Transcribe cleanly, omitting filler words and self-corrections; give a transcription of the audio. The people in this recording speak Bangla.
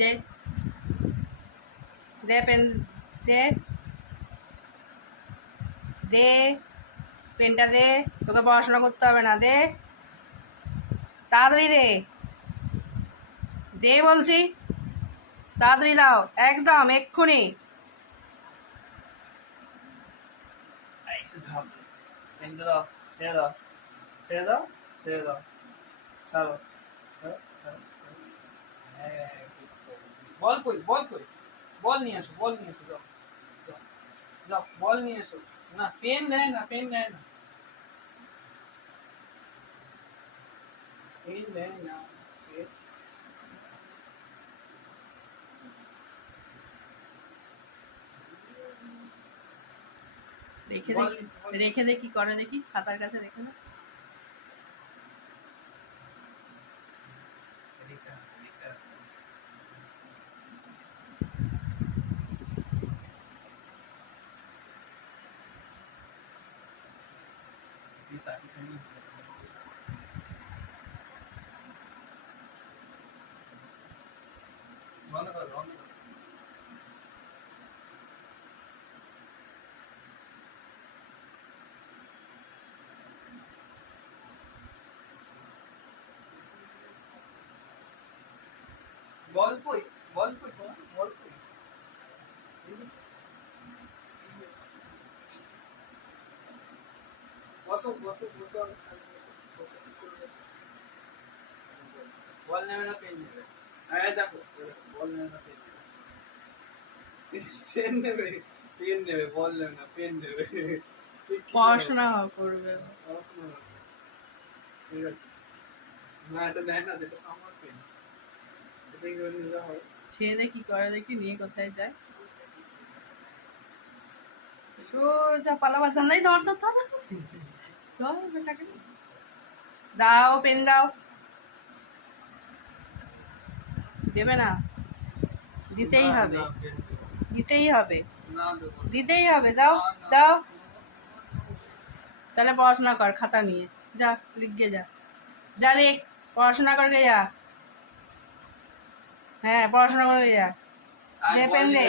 দে দে পেন দে দে পেনটা দে, তোকে পড়াশোনা করতে হবে না, দে তাড়াতাড়ি দে, দে বলছি, তাড়াতাড়ি দাও, একদম এক্ষুনি। ছেড়ে দাও, ছেড়ে দাও, ছেড়ে দাও, ছাড়ো। বল কই, বল কই, বল নিয়ে আসো, বল নিয়ে এসো, যাও যাও, বল নিয়ে এসো। না পেন নেয় না, পেন নেয় না, পেন নেয় না। রেখে দে, কি করে দেখি, খাতার কাছে রেখে দে। বন্ধ করো, বন্ধ করো। বল কই, বল কই, বল কই। বসো, বসো, বসো, বল নেবে না, পেন নেবে। হ্যাঁ দেখো, বল নেবে না, পেন নেবে, পেন নেবে, পেন নেবে, বল নেবে না, পেন নেবে। পড়াশোনা করবে। ঠিক আছে, না এটা নেয় না, যেটা আমার পেন, এটাই করে নিতে হবে। ছেড়ে কি করে দেখি, নিয়ে কোথায় যায়। সোজা পালাবার ধান্দাই, ধর ধর ধর ধর বেটাকে, দাও পেন দাও। দেবে না, দিতেই হবে, দিতেই হবে, দিতেই হবে, দাও দাও। তাহলে পড়াশোনা কর খাতা নিয়ে, যা লিখে যা, যা লিখ, পড়াশোনা করে যা। হ্যাঁ পড়াশোনা করে যা, দে পেন দে।